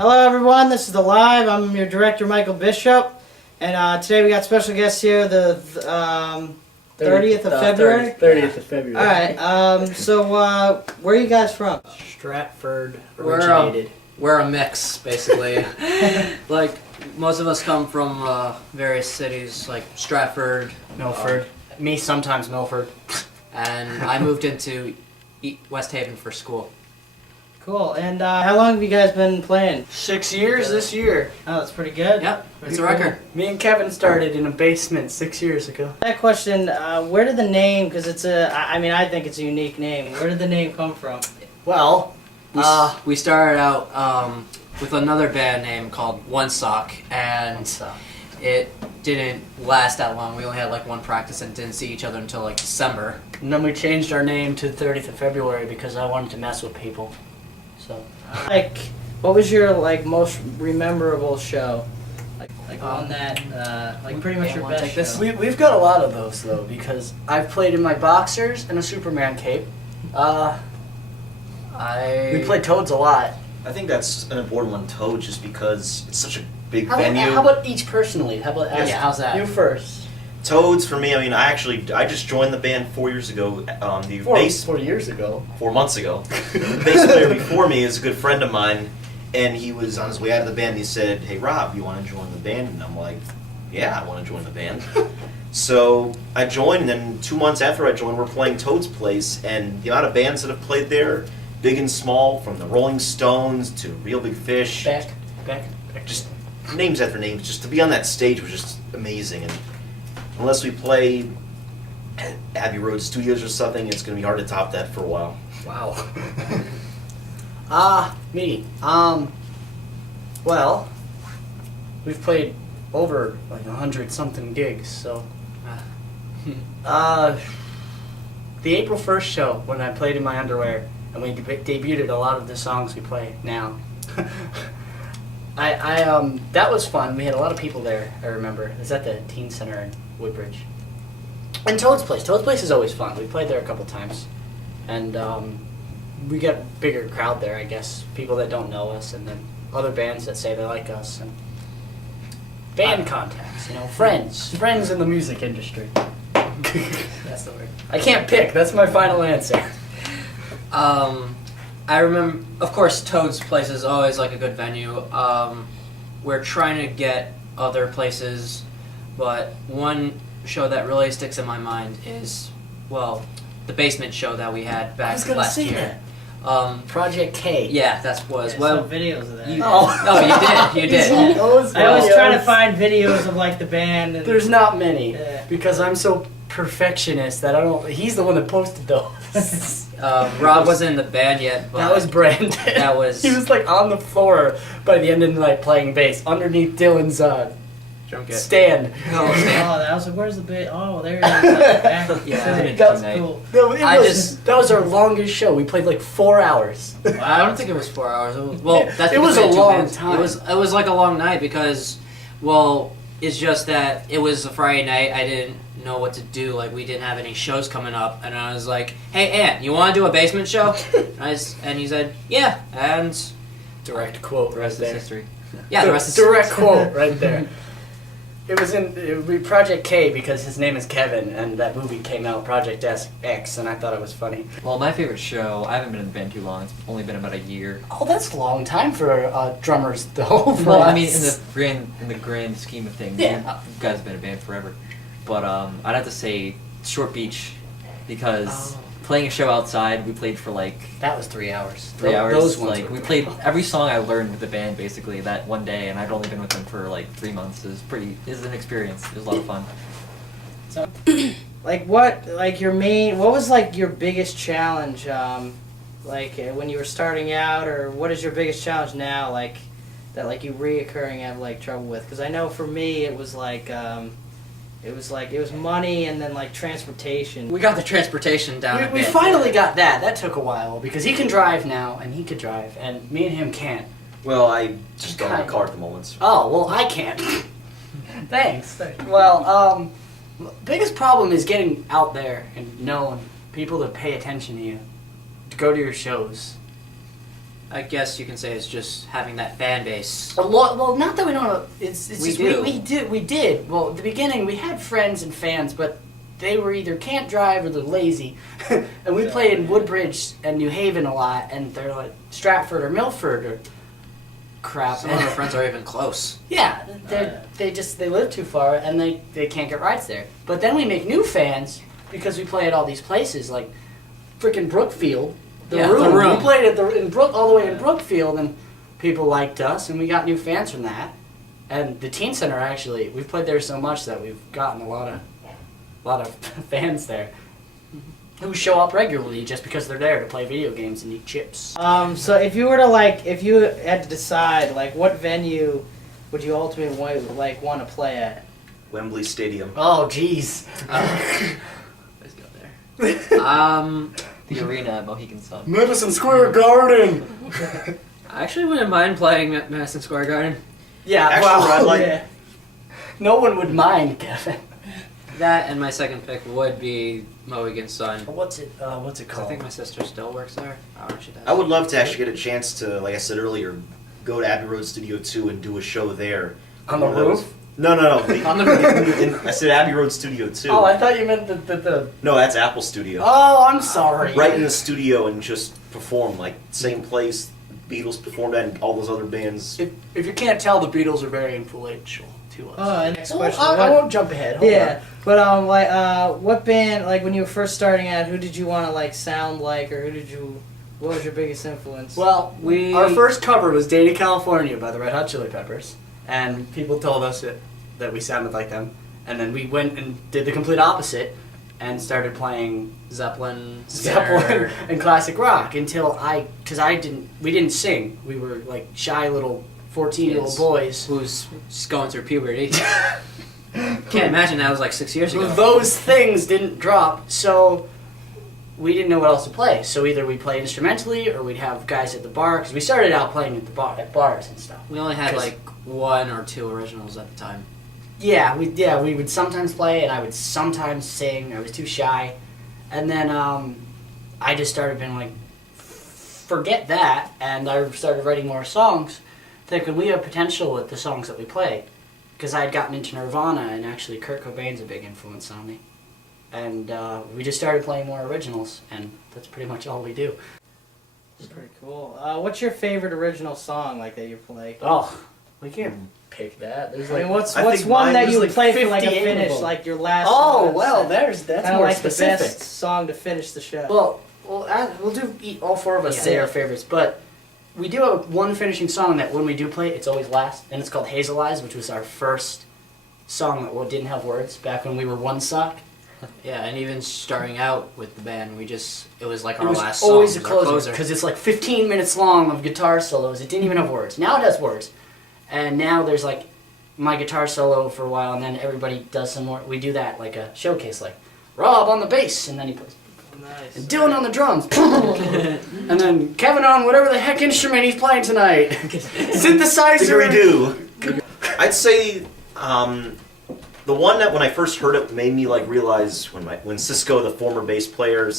Hello everyone, this is The Live. I'm your director, Michael Bishop. And today we got special guests here, the 30th of February? 30th of February. Alright, so where are you guys from? Stratford originated. We're a mix, basically. Like, most of us come from various cities, like Stratford, Milford. Me, sometimes Milford. And I moved into West Haven for school. Cool, and how long have you guys been playing? 6 years this year. Oh, that's pretty good. Yep, it's a record. Me and Kevin started in a basement 6 years ago. That question, where did the name, because it's I think it's a unique name. Where did the name come from? Well, We started out with another band name called One Sock, and it didn't last that long. We only had like one practice and didn't see each other until like December. and then we changed our name to 30th of February because I wanted to mess with people. So, Like, what was your most memorable show? Like on that, pretty much your best show. we've got a lot of those though because I've played in my boxers and a Superman cape. We played Toads a lot. I think that's an important one, Toad, just because it's such a big How venue. about each personally? How about how's that? You first. Toads, for me, I mean, I just joined the band 4 years ago. The bass 4 years ago. 4 months ago. The bass player before me is a good friend of mine, and he was on his way out of the band. And he said, "Hey, Rob, you want to join the band?" And I'm like, "Yeah, I want to join the band." So I joined, and then 2 months after I joined, we're playing Toad's Place, and the amount of bands that have played there, big and small, from the Rolling Stones to Real Big Fish, Back. just names after names. Just to be on that stage was just amazing. And unless we play at Abbey Road Studios or something, it's going to be hard to top that for a while. Wow. Me. Well, we've played over like 100-something gigs, so. The April 1st show when I played in my underwear and we debuted a lot of the songs we play now. That was fun. We had a lot of people there, I remember. It was at the Teen Center in Woodbridge. And Toad's Place. Toad's Place is always fun. We played there a couple times. And we got a bigger crowd there, I guess. People that don't know us, and then other bands that say they like us. And band contacts, friends in the music industry. That's the word. I can't pick. That's my final answer. I remember, of course, Toad's Place is always like a good venue. We're trying to get other places, but one show that really sticks in my mind is, well, the basement show that we had back last year. Project K. Yeah, that was Some videos of that. You did. I was trying to find videos of the band. And There's not many Yeah. because I'm so perfectionist that I don't. He's the one that posted those. Rob wasn't in the band yet, but That was Brandon. That was- He was on the floor by the end of the night playing bass underneath Dylan's stand. Oh, that was where's the bit? Oh, there it is. Yeah. That's cool. No, that was our longest show. We played 4 hours. I don't think it was 4 hours. That's it was because we had a two long bands. time. It was like a long night because, it's just that it was a Friday night. I didn't know what to do. We didn't have any shows coming up, and I was like, "Hey, Ant, you want to do a basement show?" and he said, "Yeah." And Direct quote right there. history. Yeah, the rest is direct quote right there. It was in Project K because his name is Kevin, and that movie came out, Project X, and I thought it was funny. Well, my favorite show, I haven't been in the band too long, it's only been about a year. Oh, that's a long time for drummers, though. Well, I mean, in the grand scheme of things, Yeah. you guys have been a band forever. But I'd have to say Short Beach, because playing a show outside, we played for That was 3 hours. 3 hours. Those ones were we played every song I learned with the band basically that one day, and I'd only been with them for 3 months. It was an experience. It was a lot of fun. So, what was your biggest challenge, when you were starting out, or what is your biggest challenge now, that you reoccurring have trouble with? Because I know for me it was it was money and then transportation. we got the transportation down. a We bit. finally got that. That took a while because he can drive now, and he could drive, and me and him can't. Well, I just don't have a car at the moment. So. Oh, well, I can't. Thanks. Well, biggest problem is getting out there and knowing people to pay attention to you, to go to your shows. I guess you can say it's just having that fan base. A lot. Well, not that we don't. It's We just do. we did. Well, at the beginning we had friends and fans, but they were either can't drive or they're lazy, and we played in Woodbridge and New Haven a lot, and they're like Stratford or Milford or crap. Some of our friends are even close. Yeah, they live too far and they can't get rides there. But then we make new fans because we play at all these places like freaking Brookfield, the Yeah, room. the Room. We played all the way in Brookfield, and people liked us, and we got new fans from that. And the Teen Center actually, we've played there so much that we've gotten a lot of fans there who show up regularly just because they're there to play video games and eat chips. So if you were to if you had to decide, what venue would you ultimately want to play at? Wembley Stadium. Oh, jeez. Let's go there. The arena at Mohegan Sun. Madison Square Garden. I actually wouldn't mind playing at Madison Square Garden. Yeah, Actually, well, I'd like- yeah. No one would mind, Kevin. That and my second pick would be Mohegan Sun. What's it 'Cause I called? think my sister still works there. Oh, she does. I would love to actually get a chance to, like I said earlier, go to Abbey Road Studio 2 and do a show there. On the One of those- roof? No. On the roof. I said Abbey Road Studio 2. Oh, I thought you meant the... No, that's Apple Studio. Oh, I'm sorry. Right in the studio and just perform, same place Beatles performed at and all those other bands. If you can't tell, the Beatles are very influential to us. Oh, next Well, question. I won't jump ahead. Hold Yeah, on. but what band, when you were first starting out, who did you want to sound like, or what was your biggest influence? Well, our first cover was Date in California by the Red Hot Chili Peppers, and people told us that we sounded like them, and then we went and did the complete opposite and started playing Zeppelin. Zeppelin and classic rock until we didn't sing. We were shy little 14-year-old Kids. boys. Who's just going through puberty. Can't imagine that was 6 years ago. Those things didn't drop, so we didn't know what else to play. So either we played instrumentally or we'd have guys at the bar, because we started out playing at at bars and stuff. We only had 'Cause- one or two originals at the time. Yeah, we would sometimes play, and I would sometimes sing. I was too shy, and then I just started being forget that, and I started writing more songs, thinking we have potential with the songs that we play, because I had gotten into Nirvana, and actually Kurt Cobain's a big influence on me, and we just started playing more originals, and that's pretty much all we do. That's pretty cool. What's your favorite original song that you play? Oh, we can't pick that. There's What's I think one mine that was you would play for a 58 of finish, them. your last? Oh song well, that's that's kind of more the specific. best song to finish the show. Well, we'll do all four of us Yeah. say our favorites, but we do have one finishing song that when we do play, it's always last, and it's called Hazel Eyes, which was our first song that didn't have words back when we were one sock. Yeah, and even starting out with the band, it was It our was last song. always It a was our closer because it's 15 minutes long of guitar solos. It didn't even have words. Now it has words, and now there's my guitar solo for a while, and then everybody does some more. We do that a showcase, Rob on the bass, and then he plays. Nice. And Dylan on the drums. And then Kevin on whatever the heck instrument he's playing tonight. Synthesizer. Didgeridoo. I'd say the one that when I first heard it made me realize when Cisco, the former bass player,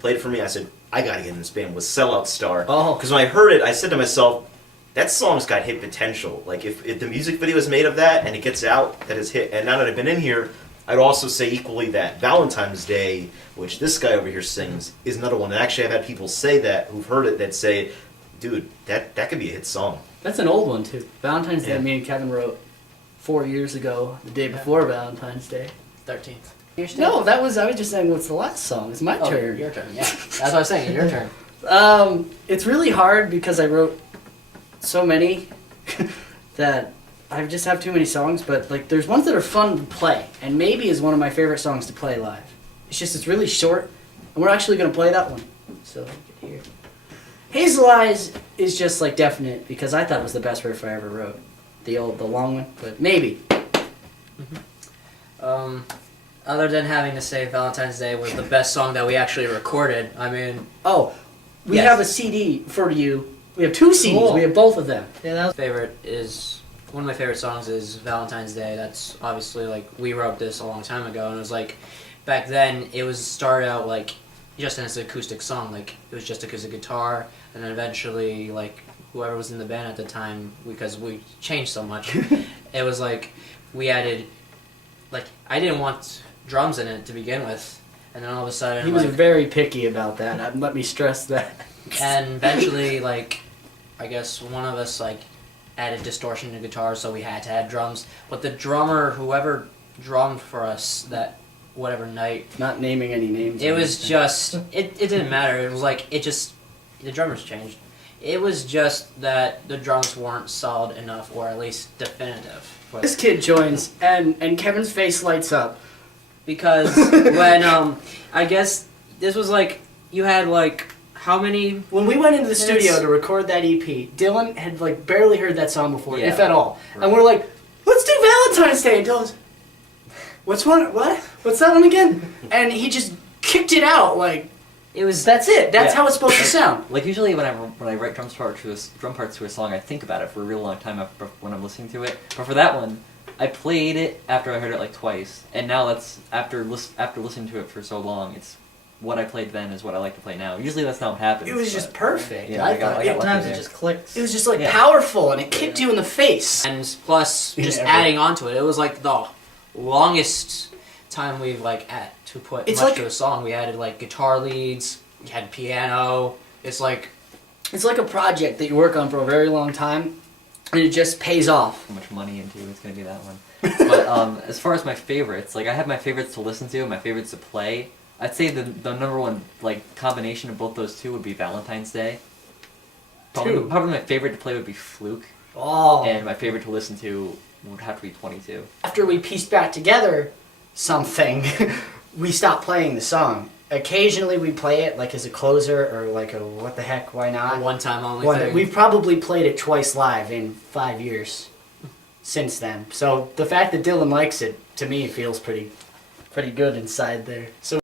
played it for me, I said, I gotta get in this band, was Sellout Star. Oh. Because when I heard it, I said to myself, that song's got hit potential. If the music video is made of that and it gets out, that is hit. And now that I've been in here, I'd also say equally that Valentine's Day, which this guy over here sings, is another one. And actually I've had people say that, who've heard it, that say, dude, that could be a hit song. That's an old one too. Valentine's Day, Yeah. me and Kevin wrote 4 years ago, the day before Valentine's Day. 13th. No, I was just saying what's the last song? It's my turn. Your turn, yeah. That's what I was saying, your turn. It's really hard because I wrote so many that I just have too many songs, but there's ones that are fun to play, and Maybe is one of my favorite songs to play live. It's really short, and we're actually going to play that one. So, get here. Hazel Eyes is just definite because I thought it was the best riff I ever wrote. The long one, but Maybe. Other than having to say Valentine's Day was the best song that we actually recorded, Oh, we Yes. have a CD for you. We have 2 CDs. Cool. We have both of them. Yeah, that was one of my favorite songs is Valentine's Day. That's obviously we wrote this a long time ago, and it was back then it was started out just as an acoustic song. It was just acoustic guitar, and and then eventually like whoever was in the band at the time, because we changed so much, it was like we added, like I didn't want drums in it to begin with, and then all of a sudden He was like, very picky about that. Let me stress that. and eventually like I guess one of us like added distortion to guitar, so we had to add drums. But the drummer, whoever drummed for us that whatever night, Not naming any names. it or was anything. just it didn't matter. It was like it just the drummers changed. It was just that the drums weren't solid enough, or at least definitive. But This kid joins, and Kevin's face lights up. because when I guess this was like you had like how many? When we went into the studio It's- to record that EP, Dylan had like barely heard that song before, Yeah. if at all. Right. And we're like, let's do Valentine's Day. And Dylan's, what's one? What? What's that one again? And he just kicked it out like, It was that's it. That's Yeah. how it's supposed to sound. Like usually when I write drum parts to a song, I think about it for a real long time when I'm listening to it. But for that one, I played it after I heard it like twice, and now that's after listening to it for so long. It's what I played then is what I like to play now. Usually that's not what happens. It was just but- perfect. Yeah, I I got- thought I got it, lucky Sometimes there. it just clicks. it was just like Yeah. powerful, and it kicked you in the face. and plus just Yeah, adding on to it. It was like the longest time we've like at to put It's much like- to a song. We added like guitar leads, we had piano. It's like It's like a project that you work on for a very long time, and it just pays off. How much money into it's gonna be that one. But as far as my favorites, like I have my favorites to listen to, my favorites to play. I'd say the number one like combination of both those two would be Valentine's Day. Two. Probably my favorite to play would be Fluke, Oh. and my favorite to listen to would have to be 22. After we pieced back together something, we stopped playing the song. Occasionally we play it like as a closer or like a what the heck, why a not? one-time only One- thing. We've probably played it twice live in 5 years since then. So the fact that Dylan likes it, to me, feels pretty good inside there. So